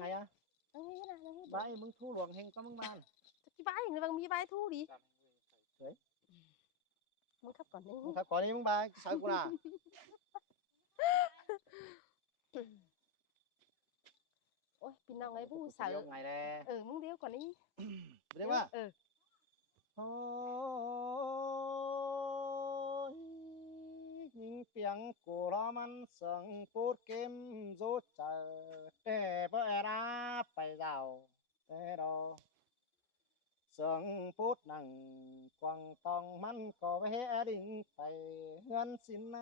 ไงà bãi mưng thu luồng hình có mưng man cái bãi người bằng mi bãi thu đi đấy mưng thấp còn đi mưng thấp có đi mưng bãi sao cũng là ôi pin nào ngày vu sợ ngày nè mưng điếu còn đi đấy quá những tiếng của nó man sương bút kim rút chờ để vợ ra phải giàu để đâu sương bút nặng quăng tòng man có vẻ định phải ngân xin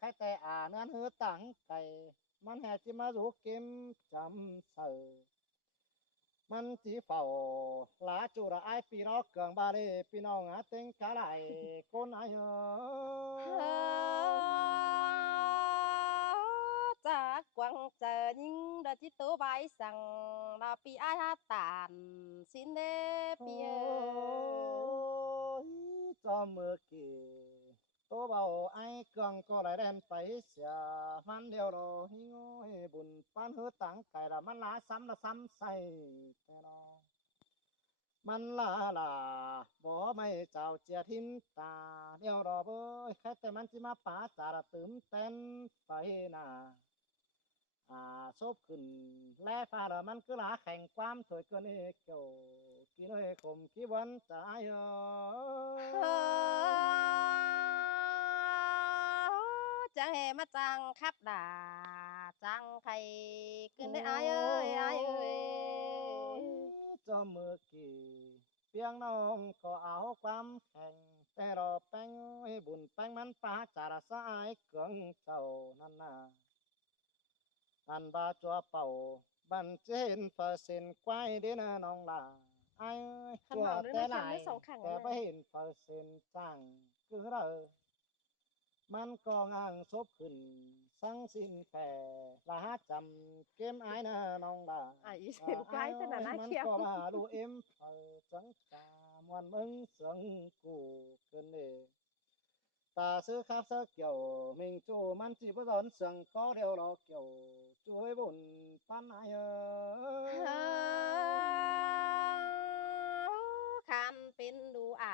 khách tệ ngân hứa tặng cày man hè chỉ mà rút kim chấm sợมันจีเฝ้าลาจูระไอปีนอกเกืองบาลีปีน้องอาเต็งกะไหลคนไอจากกวางเจอยิงเดจิโตใบสั่งเราปีไอฮาตานสินเดปีจอมือกี่ตัวเบาไอเกืองก็ไหลแดนไปเสียมันเดียวรอหิ้งบุญปันหือตังไก่ละมันละซ้ำใส่แต่นอมันลาบ่ไม่เจ้าเจียทิมตาเดียวรอเบ้ยแค่แต่มันจิมาป่าจาระตื่มเต้นไปนาซบขึ้นแล่ฟ้าละมันคือลาแข่งความถอยเกินเกี่ยวกินให้ขมขี้วันใจจังเฮมาจังคับด่าจังใครขึ้นได้อายเอ้ยอายเอ้ยจอมือกี่เพียงน้องก็เอาความแข่งแต่รอแป้งให้บุญแป้งมันป่าจาระสายเกืองเจ้านั่นนาอันบาจัวเป่าบันเจนเปอร์เซ็นต์ควายเดนะน้องล่ะไอ้จัวแต่หลายแต่ไม่เห็นเปอร์เซ็นต์จังคือเรามันก็งางซบขึ้นสังสินแปรละหาจำเกมไอ้นะน้องล่ะไอ้เส้นไกลขนาดนั้น มัน เขียว ก็มาดูเอ็มเปิดจังจามวนมึงเสียงกูเกินเลยตาซื้อข้าวเสื้อเกี่ยวมิงจูมันจีบร้อนเสียงก็เดียวรอเกี่ยวช่วยบุญปันไอคันเป็นดูไอ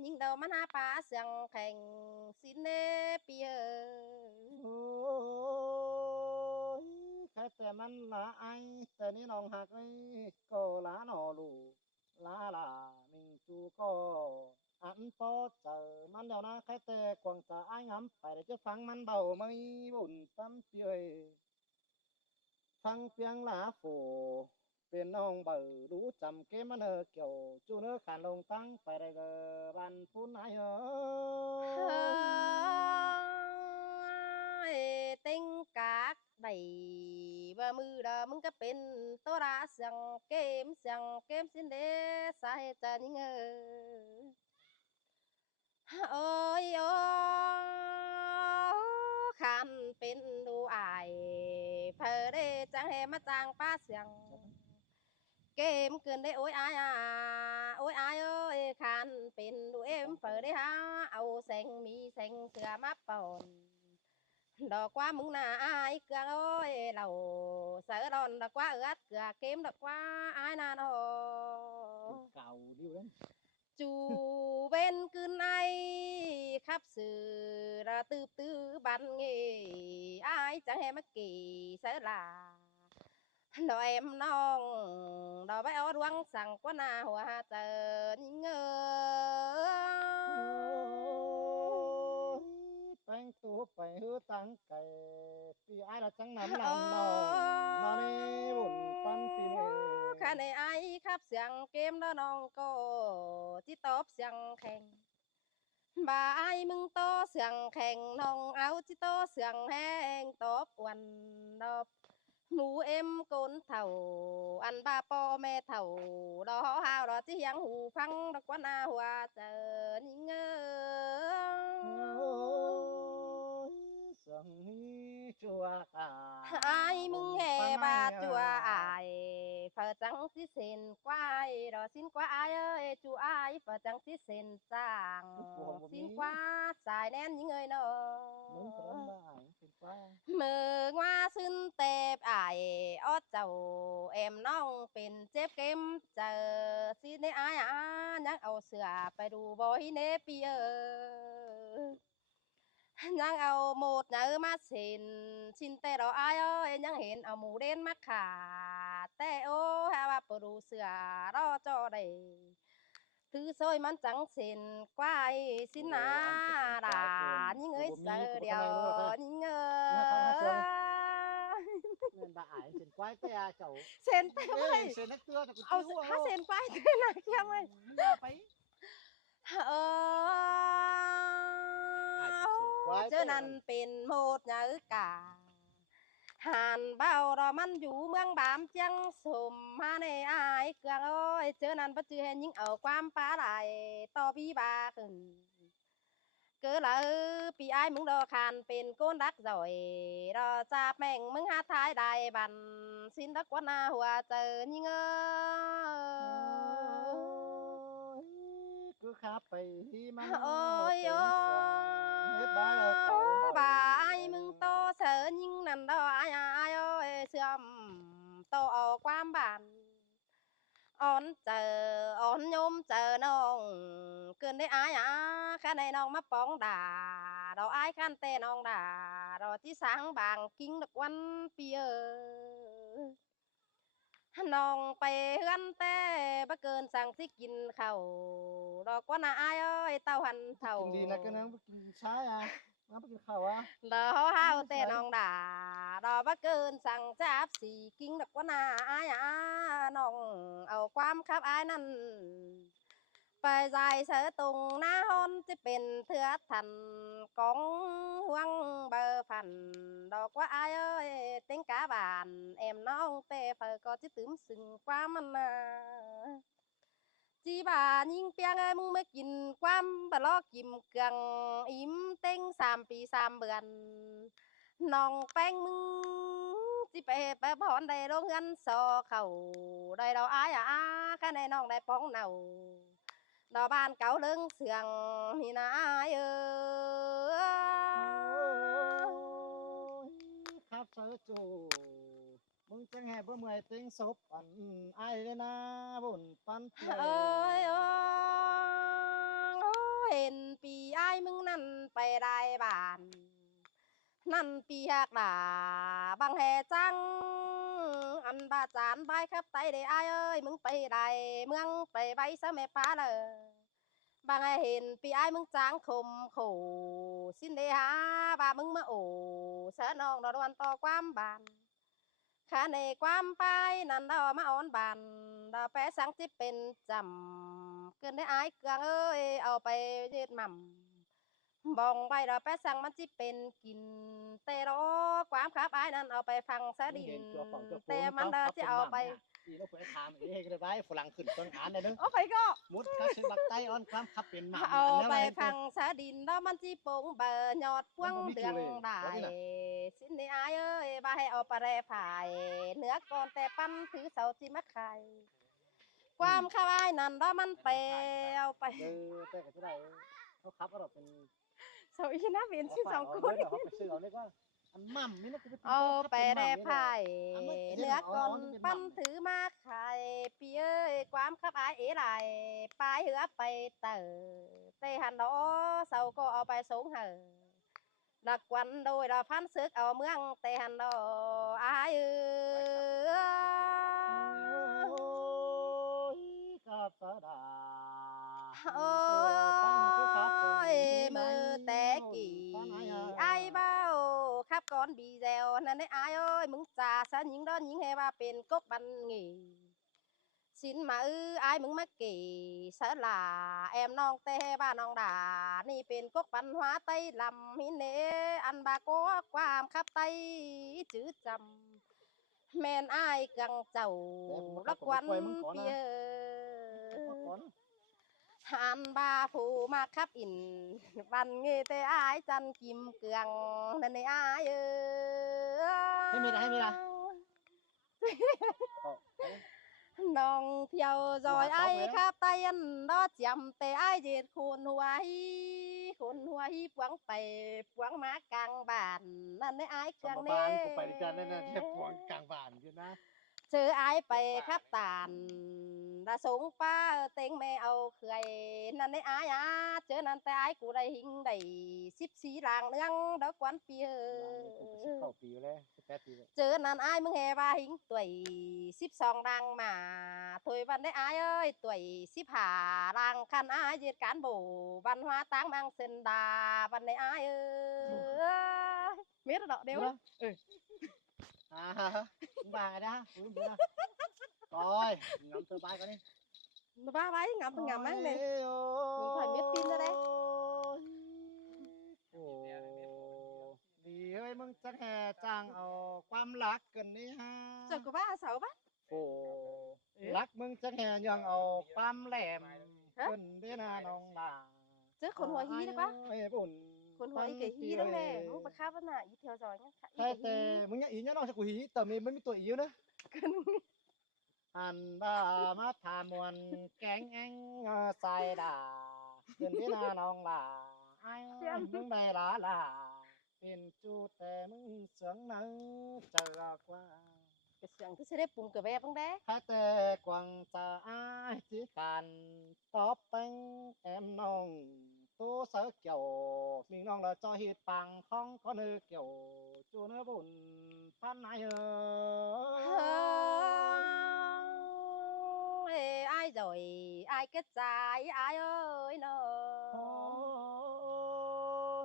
ยิงเดามันหาปลาเสียงแข่งสินเนเปียโอ้ยแค่แต่มันละไอแต่นี่น้องหักไอก็ละหนอลูละมิงจูก็อันพอเจอมันเดี๋ยวนะแค่แต่กวางจะไองำไปจะฟังมันเบาไม่บุญตั้มเปียฟังเพียงหลาฝูเป็นน้องเบอรู้จำเกมมันเกี่ยวจูเนื้อขันลงตั้งไปได้เกบันพูนไอเต็งกากได้บ่มือดามึงก็เป็นตัวราเสียงเกมสินเดสาเหตุจะยิงโอ้ยโอ้คันเป็นดูไอเพอได้จังเฮมาจังป้าเสียงเกมเกินได้โอ้ยอายโอ้ยอายเอ้ยคันเป็นดูเอ็มเพอได้ฮะเอาเซ็งมีเซ็งเสือมาปนดอกว่ามึงน่ะอายเกลือเอ้ยเราเสือดอนดอกว่าเอื้อเกลือเกมดอกว่าอายน่ะโน เก่าดิวนั้น จูbên cứ nay khắp sự ra tư tư ban nghề ai chẳng hề mắc kỳ sẽ là đó em non đó bé ở đoán rằng quá na hòa chờ nhìn ngơ แต่งตัวไปหือตั้งไก่ปีไอ้ละจังน้ำลำนองนอนนี่บุญปันปีนี้ khả này ai khắp xiang kem đó non cô chỉ top xiang khen bà ai mừng to xiang khen non áo chỉ to xiang heng top quần đop mù em côn thầu ăn ba po mẹ thầu đó hao đó chỉ yang hù phăng đó quan a hòa chờ nhìn ai mừng hè ba chùa ai phở trắng tí sen quay đó xin qua ai ơi chùa ai phở trắng tí sen chàng xin qua xài nén những người nó muốn cái đó ba ảnh tiền quá mơ ngoa xưng tệp ải ót dầu emน้องเป็นเจ็บเข็มเจอสิเนอายยังเอาเสือไปดูบอยเนเปียยังเอาหมดเนื้อมาสินแต่เราอายยังเห็นเอาหมูเด่นมาขาแต่โอ้ฮาว่าปดูเสือรอจอได้thứ xôi mắn trắng xìn quay xin ồ ăn cái tiền á quá tiền đà những của người bố mi sợ của bố điều thằng này luôn rồi những nghe không hát sướng nên ba ảnh tiền quái té à cháu sen tay ê ơi sen nước tưa cho ao con hát chú sen quay thế nào kia ơi ba phải ờ ai cũng sen quái เจอ té นั่นเป็นโมดเนื้อกาหันเบาเรามันอยู่เมืองบามเจียงสมมาในอายเกลืองเอ้ยเจอนั่นปัจจุบันยิ่งเอาความป้าไหลต่อพี่บาขึ้น cứ là bị ai muốn đo khăn bên côn đắc rồi đo cha mèn muốn hát thái đại bàn xin đất quan na hòa chờ như ngơ ôi cứ khắp bay mắn một ôi tiếng sông hết bãi là cậu hỏi bà ai mừng to sợ nhưng nằm đó ai ơi sớm to ở quan bản ón chờ ón nhôm chờ nong cơn đấy ai khăn này nong mắt bóng đà đó ai khăn tè nong đà đó tí sáng bàng kinh được quan bia nongไปกันแต่บ่เกินสั่งสิกินข้าวดอกว่าน่ะอายเอ้ยเต้าหันเท่า กินดีนะก็นั่งกินช้าอ่ะนั่งไปกินข้าวอ่ะ ดอกเฮาแต่น้องด่าดอกบ่เกินสั่งจับสีกิ้งดอกว่าน่ะอายน้องเอาความคับอายนั่นไปใจเสือตรงหน้าฮอนจะเป็นเถื่อทันของห่วงเบอร์พันดอกว่าอายเอ้ยเต็งกาบานเอ็มน้องเตะเฟอก็จะตื่มสึงความมันจีบายิงเปียงมึงไม่กินความบลอกิมเกืองอิ่มเต็ง3 ปี 3 เดือนน้องแป้งมึงจีไปพอนได้โรงเงินสอเขาได้ดอกอายแค่ในน้องได้ป้องเนาดอกบานเก่าเลิงเสียงนี่นะอายครับเสือจูมึงจังแห่บ่เมื่อยเต็งศพอันไอ้เลยนะบุญปันเต เอ้ยเห็นปีอายมึงนั่นไปได้บ้าน นั่นปีหักด่าบางแห่จังอันบาจานใบครับไตได้อายเอ้ยมึงไปได้เมืองไปใบซะแม่ป้าเลยบางแห่เห็นปีอายมึงจางคมขู่สิ้นเดหาบามึงมาโอ้เสนองดอดวันต่อความบานข้าในความไปนั่นดอมาอ่อนบานดอแปะสังที่เป็นจำเกินได้อายเกลืองเอ้ยเอาไปเย็ดหม่ำ บองไปเราไปสั่งมันจิเป็นกินแต่รอความคับอายนั้นเอาไปฟังสะดินแต่มันเดาจะเอาไป อีเราเปิดถามเอ้ก็ได้ฝรั่งขึ้นต้นขาได้นึง โอ้ไปก็ มุดคัสบักไตออนความขับเป็นหมา เอาไปฟังสะดินแล้วมันจิปงเบอร์ยอดพวงเดืองได้สินในอายเอ้ยบาให้เอาไปแร่ผายเนื้อก่อนแต่ปั้นถือเสาจิมาไข่ความคับอายนั้นแล้วมันไปเอาไป แต่ก็จะได้เขาขับก็เราเป็น เสาอีน่าเป็นที่2 คน เขาไปซื้อเอาเรียกว่าอันมั่มนี่นะ เอาไปได้ไผ่เนื้อก่อนปั้นถือมาไข่ปีเอ้ยความคับอายเอ๋ไรปลายเหือไปเตอเตหันดอเสาก็เอาไปสูงเหอดักวันโดยเราพันซึกเอาเมืองเตหันดออายกับสดา โอ้ยมือแต่กี่ไอ้เบ้าครับก่อนบีแซวนั่นไอ้อายเอ้ยมึงจ่าซะยิงดอนยิงให้ว่าเป็นกบบันงีสินมาอายมึงมาเก๋สลาแอมน้องเต้บ้านน้องด่านี่เป็นกกปันหัวไตลำหินเนอันบาโกความขับไตจื้อจำแม่นอายกังเจ้าละควันเปียหันบาผู้มาขับอินวันเงเตอายจันกิมเกืองนั่นไอ้อายให้มีละน้องเที่ยวจอยไอ้ครับไตอันดอจำแต่ไอ้เจ็ดคูณไว้ คนหัวฮีปวงไปปวงมากลางบ้านนั่นได้อายเค ส รื่อง ม เน่ บานกูไปดิจานนั่นน่ะแทบพวงกลางบ้านอยู่นะ เจออายไปครับตานดาสงป้าเต็งแม่เอาเคยนั่นได้อายเจอนั่นแต่อายกูได้หิงได้14ลางเรื่องดอกกวนปีกูไป19 ปีแล้ว18 ปีแล้ว เจอนั่นอายมึงแห่ว่าหิงตุย12ดังมาถอยวันได้อายเอ้ยตุย15ดังคันอายเหตุการณ์โบวันhoa táng mang sên đàวันได้อายเอ้ยเม็ดดอกเดียว bà đó rồi ngậm từ bài con đi ba bái ngậm từ ngậm ăn đi mình phải biết pin ra đây đi ơiมึงจักแห่จ้างเอาความรักกันนี่ฮะ giờ của ba sáu bác โอ้รักมึงจักแห่ยังเอาความแหลมขึ้นได้นะน้องล่ะ chứ con hoa hí đấy quá เอ้ยบุญ con hoa ý cái hí đó nè muốn bác khác vẫn là ý theo dõi nhá ý ใช่ cái แต่ hí มึงอย่าอีเนี่ยน้องสักกูหีแต่มีมันมีตัวอีอยู่นะ อันบ้ามาพามวนแกงแองใส่ด่าขึ้นที่นาน้องล่ะไอ้มึงไม่ละล่ะเป็นจูแต่มึงเสียงเนื้อเจอกว่า cái sườn cứ sẽ đẹp bùng cửa ve băng đấy ถ้าแต่กวางจะอ้ายที่การตอบเป็นแอมน้องตู้เสือเกี่ยวมีน้องละจอฮิตปังของก็เนื้อเกี่ยวจูเนื้อบุญพันนายai rồi ai kết dài ai ơi nó โอ้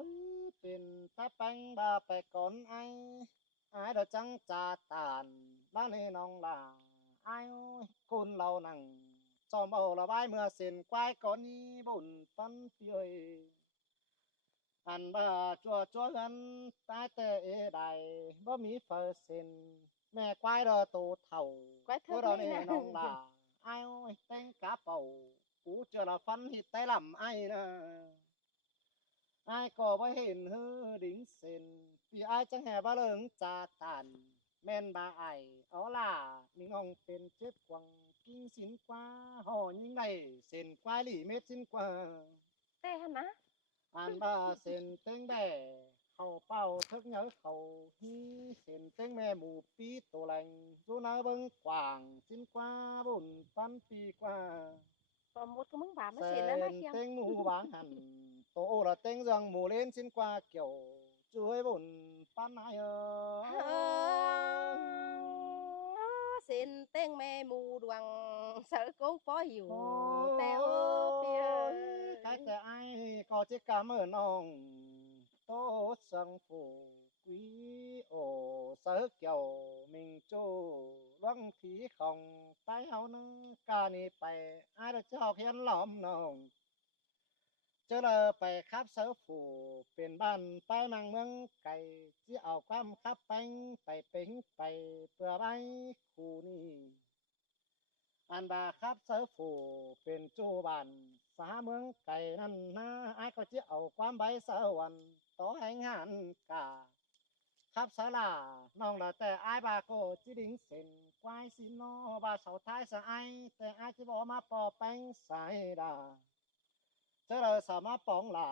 ยเป็นตาแป้งบาไปก่อนไอ้เดอจังจาตานบ้านให้น้องลาไอ้คุณเรานั่งจอมเอาละบายเมื่อเส้นควายก่อนนี้บุญปันเปียยอันบ้าจัวกันตายแต่ใดบ่มีเฟอร์เซนแม่ควายเดอโตเท่า quái พวก thước เรา này เนี่ย nè น้องลาไอ้แต่งกะเป่ากูเจอละฟันหิดไตลำไอ้นะ ai có với hình hư đính xin vì ai chẳng hề ba lớn trà tàn men bà ai ó là mình ông tên chết quăng kinh xin qua họ những này xin qua lì mết xin qua tê hả má an ba xin tên bè khẩu bao thức nhớ khẩu hi xin tên mẹ mù pi tổ lành dù nó bưng quảng xin qua bùn pan pi qua còn một cái mứng bà mới xịn lắm má sen khiêm tên mù bán hẳn tổ là tên rằng mù lên xin qua kiểu chuối bùn pan ai xin tên mẹ mù đoàn sợ cố có hiểu ơi teo bia cáiแต่ai có chiếc cảm ơn ông tốt sang phủ quý ổ sớ kiểu mình chu loang thí không tay hao nâng ca niไปai đã cho học hiến lõm nồng เจอเลยไปครับเสือฝูเป็นบ้านไปมังเมืองไก่ที่เอาความคับแป้งไปเป็งไปเพื่อใบคู่นี้อันบาครับเสือฝูเป็นจูบ้านสาเมืองไก่นั่นนะไอ้ก็จะเอาความใบเสวันต่อแห่งหันกาครับสาลาน้องละแต่ไอ้บาโกจิดิ่งเส้นควายสิโนบาเสาท้ายสะไอแต่ไอ้จะบอกมาปอแป้งใส่ดา เจอเราสามารถป้องหลา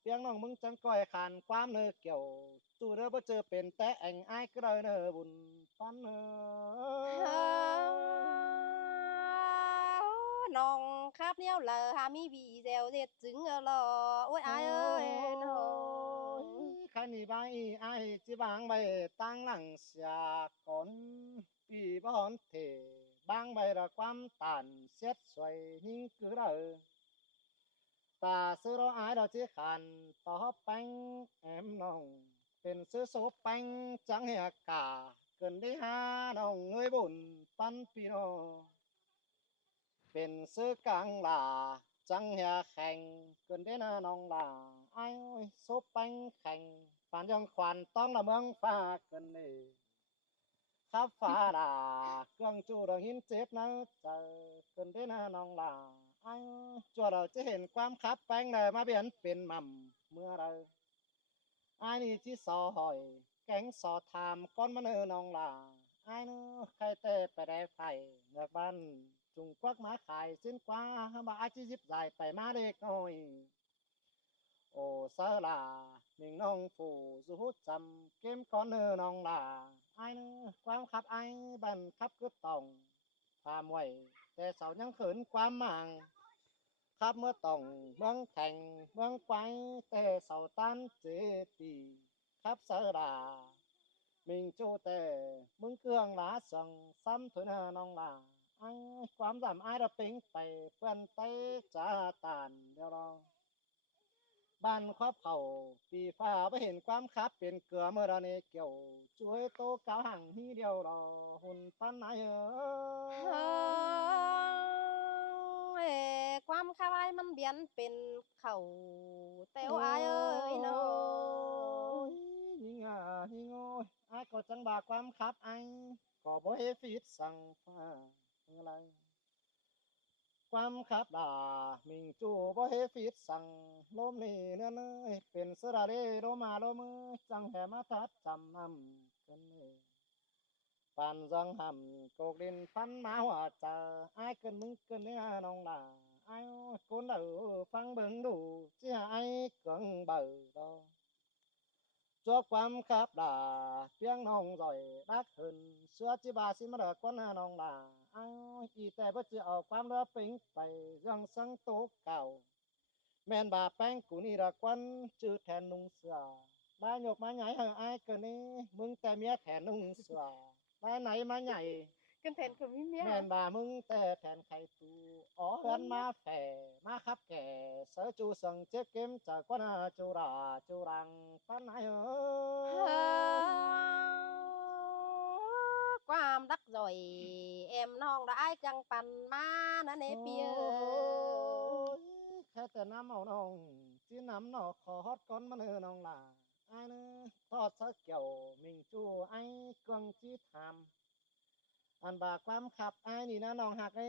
เพียงน้องมึงจังก้อยขานความเนื้อเกี่ยวจู่เด้อบ่เจอเป็นแต่แองอ้ายก็เลยเนื้อบุญปันnòng khắp nhau lờ hà mi bị dèo dệt trứng ở lò ôi ai ơi nòng ขันนี่ใบอ้ายจิบางใบตั้งหลังเสียก่อนปีบ่อนเถบางใบละความตันเสียดสวยยิ่งคือเด้อ ta sư đó ai đó chỉ khăn tỏ bánh em nồngเป็นซื้อโซปังจังเหียกาเกินได้หาน้องเงยบุญปันปีโนเป็นซื้อกลางลาจังเหียแข่งเกินได้นาน้องลาไอ้โซปังแข่งปานยังขวัญต้องละเมืองฟ้าเกินนี่ขับฟ้าลาเครื่องจูดหินเจ็บนะเจอเกินได้นาน้องลา ai choเราจะเห็นความคับแป้งเลยมาเปลี่ยนเป็นหม่ำเมื่อไรไอ้นี่ที่สอหอยแกงสอถามก้อนมันน้องล่ะไอ้นู้ใครเตะไปได้ไฟเงือกบ้านจุงควักมาขายสิ้นกว่าบ่าอาชีพใหญ่ไปมาเล็กน้อย ồ sơ là mình nông phủ rút chầm kiếm con nơ nông là ai nữa quam khắp ai bần khắp cứ tổng và muộiแต่เสายังขืนความหมางครับเมื่อต้องเมืองแข่งเมืองไปแต่เสาตันเจตีครับเสอดาmình chu tềมึงเครื่องหลาสังซ้ำถุนน้องลาไอ้ความดำไอ้ระปิงไปเพื่อนไตจ้าตานเดี๋ยวรอ บ้านครอบเขาปีฟ้าไปเห็นความคับเป็นเกลือเมื่อไรเนี่เกี่ยวช่วยโตเก่าห่างที่เดียวรอหุ่นปั้นนายเฮ้ยความคาวายมันเบียนเป็นเขาเต้วอายเอ้ยน้อยิงยิงโอ้ยไอ้ก็จังบาความคับไอ้ก็บ่เฮฟิตสั่งฟ้าอะไรความคับด่ามิงจูบ่เฮฟิตสั่งลมนี่เนื้อเนยเป็นสระเดโรมาโรมือจังแหมาทัดจำนำกันเนย bàn răng hầm cột đinh phắn má hòa chờ ai cần mừng cần đến nông là ai côn đầu phăng bừng đủ chứ ai cần bờ đâu cho quan khắp là tiếng nông rồi đắc hơn xưa chỉ bà xin mà được con nông là ai chỉแต่bất chỉ ở quan đó pính phải răng sáng tố cầu men bà bánh của ni là quan chữ thèn nung sửa ba nhục má nhảy hờ ai cần đi mừngแต่เมียแทนนุ่งเสือได้ไหนมาใหญ่ กันแทนคือมีเมีย แม่นบ่ามึงแต่แทนใครตูอ๋อเอินมาแผ่มาขับแก่เสือจูสังเจ๊กเกมจากกว่าจูราจูรังปันไหนเฮ้ความรักrồi em non đã ai chẳngปั่นมานะเนเปีย แค่แต่น้ำเอาน้องจีน้ำนอขอฮอดก้อนมันน้องล่ะไอ้เนื้อทอดสักเกี่ยวมิงจูไอ้กวงจีทำ อันบาความขับไอ้นี่นะน้องหักไอ้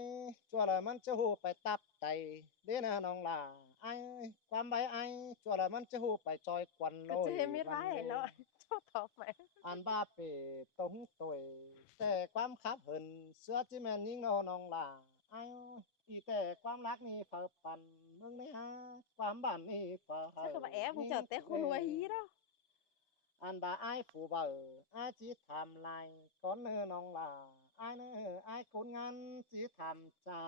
จัวละมันจะหูไปตับไตเด้นะน้องล่ะไอ้ความใบไอ้จัวละมันจะหูไปจอยควันโล ก็ ย จะมี วัน ไว้ เล เนาะ ย ชอบตอบไหม อันบาเปตรงตวยแต่ความขับเหินเสื้อจิแมนยิ่งน้องล่ะไอ้อีแต่ความรักนี่เฟิปันมึงนี่ฮะความบ้านนี่เฟิ ใช่ก็บอกแอบมึงเจอแต่คนวัยเนาะ อันบาไอ้ผู้เบอไอ้จีทำลายก้อนน้องล่ะไอ้เนื้อไอ้คนงานจีทำจ้า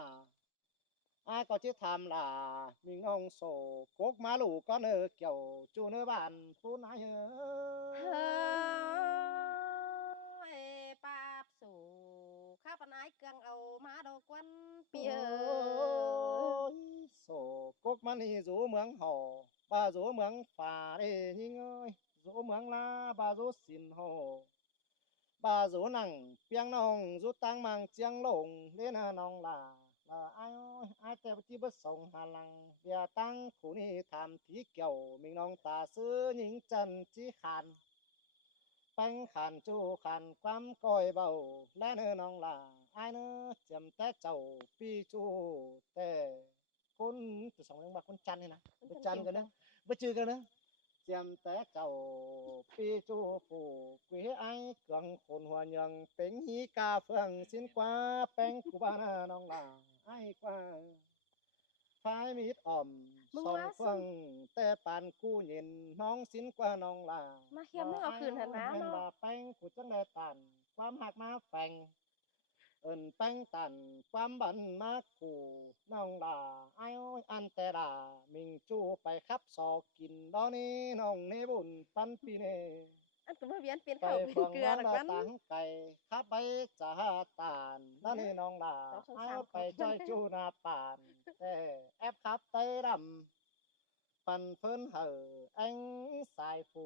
ai có chiếc tham là mình ông sổ cốc má lù có nơ kiểu chu nơ bạn phun ai เฮ้ ơi ยปาบสู่ข้าปนายเกืองเอามาดอกควันเปีย sổ cốc má ni rú mướng hò bà rú mướng phà đi nhưng ơi rú mướng la bà rú xin hồ bà rú nằng piang nong rú tăng mang chiang lồng lên nong là ai ơi aiแต่ที่บ่ส่งหาลังเบียตั้งผู้นี้ทำที่เกี่ยวมิงน้องตาซื้อหญิงจันจีขันแป้งขันจูขันความก้อยเบาและเนื้อน้องล่ะไอ้เนื้อจำแต่เจ้าปีจูแต่คนตัวสองเรื่องว่าคนจันนี่นะบ่จันกันนะบ่จือกันนะจำแต่เจ้าปีจูผู้กุยไอ้เกืองคนหัวยังเป็นฮีกาเฟืองสินกว่าแป้งกูบ้านน้องล่ะ ai qua phái mít ỏm Mừng song quá phương tê bàn cu nhìn nong xin qua nong là มาเคียมมึงเอาคืนหันนะ แม่น เนาะ บ่าแป้งกูจังได้ตันความหักมาแฝงเอิ้นแป้งตันความบันมากูน้องล่ะไอ้โอ้ยอันแต่ล่ะมิงจูไปขับสอกินดอนี้น้องในบุญปันปีเน อันก็มาเวียนเป็น ไป เขาเป็น เบิ่ง เกลือ น้อง หรอก ละ มัน ตังไก่ขับไปจะหาตานนั่นนี่น้องล่ะ สองสอง เอา สาม ไปจ้อยจูนาปานแต่แอบขับไตรำปันเพิ่นเหออังสายผู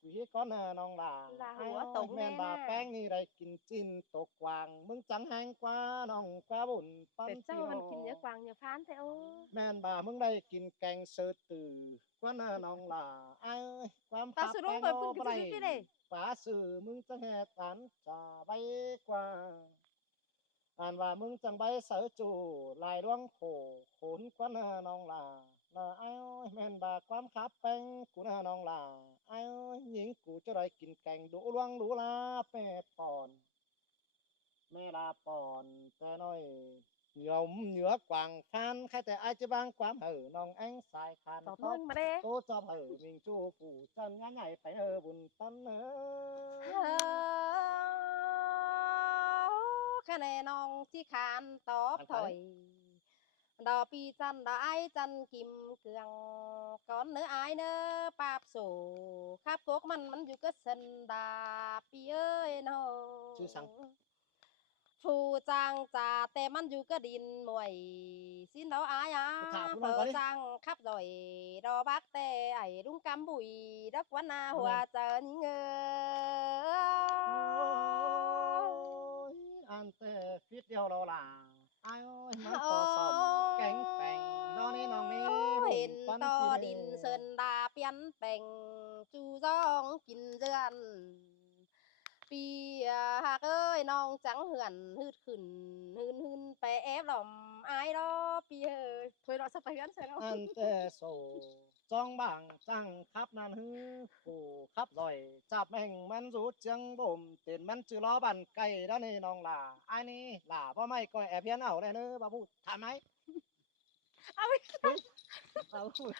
กุยก้อนน้องล่ะ ลา ไอ้ หัว โอ้ ต ย ก แม่ แน่ นบา น่ะ แป้งนี่ได้กินจินตกกวางมึงจังแหงกว่าน้องกว่าบุญปัน แต่เจ้า เปีย มันกินเยอะกวางเยอะพานแต่โอ้ แม่นบ่ามึงได้กินแกงเสือตือกว่าน้องล่ะไอ้เอ้ยความ ตา ขับ สุ แป้ รุ่ง ง เปิด โอ ปุ่น บ่ กิน ได้ สุดพี่เลย ป่าสื่อมึงจะแห่ตันจะไปกว่าอ่านว่ามึงจังใบเสือจูลายร่วงโขขนกว่าน้องล่ะละไอ้อ้อยแม่นบาความขับแป้งกูน้องล่ะไอ้อ้อยหญิงกูจะได้กินแกงดูล่วงดูลาแม่ปอนแม่ลาปอนแต่น้อย ngóng nhớ quảng khan khaiแต่aiจะบางความเหอน้องแองสายคัน ตอบ ตอ มึ บ งมาเด้ โตจอบเหอมิงจูกูจันงานใหญ่ไปเหอบุญตันเหอ เฮอแค่แน่น้องที่ขานตอบถอยดอปีจันดอไอจันกิมเกืองก่อนเนื้อไอายเนื้อปาบโซครับพวกมันอยู่ก็สันดาปีเอ้ยน้อง ชื่อสัง ผู้จางจ่าแต่มันอยู่ก็ดินมวยสินดออายา ถามผู้ เปิ นั้นก่อน ด ดิ จางขับดอยดอบักแต่ไอ้ลุงกำบุยดักวันนาหัวเจอเงอ โอ้ยอันเตอฟิตเดียวเราล่ะไอ้โอ้ยมันต่อสมแกงแปงน้องนี่น้องนี่บุ เห็ ญ น ปัน ต่อ สิ ดิน เด้ เซินดาเปียนแป่งจูจ้องกินเดือนปีหักเอ้ยน้องจังเหือนฮืดขึ้นหืนไปแอบหล่อมอายรอปีเอ้ยถอยรอสักไปกันเสียงเอา อันเตอโซจ้องบางจังครับนั่นฮือผู้ครับลอยจับแม่งมันรูดจังบ่มเต้นมันจือล้อบันไก่แล้วนี่น้องล่ะไอ้นี่ล่ะเพราะไม่ก็แอบเพี้ยนเอาได้เนอะบ่พูดถามไหม เอาไป เอาพูด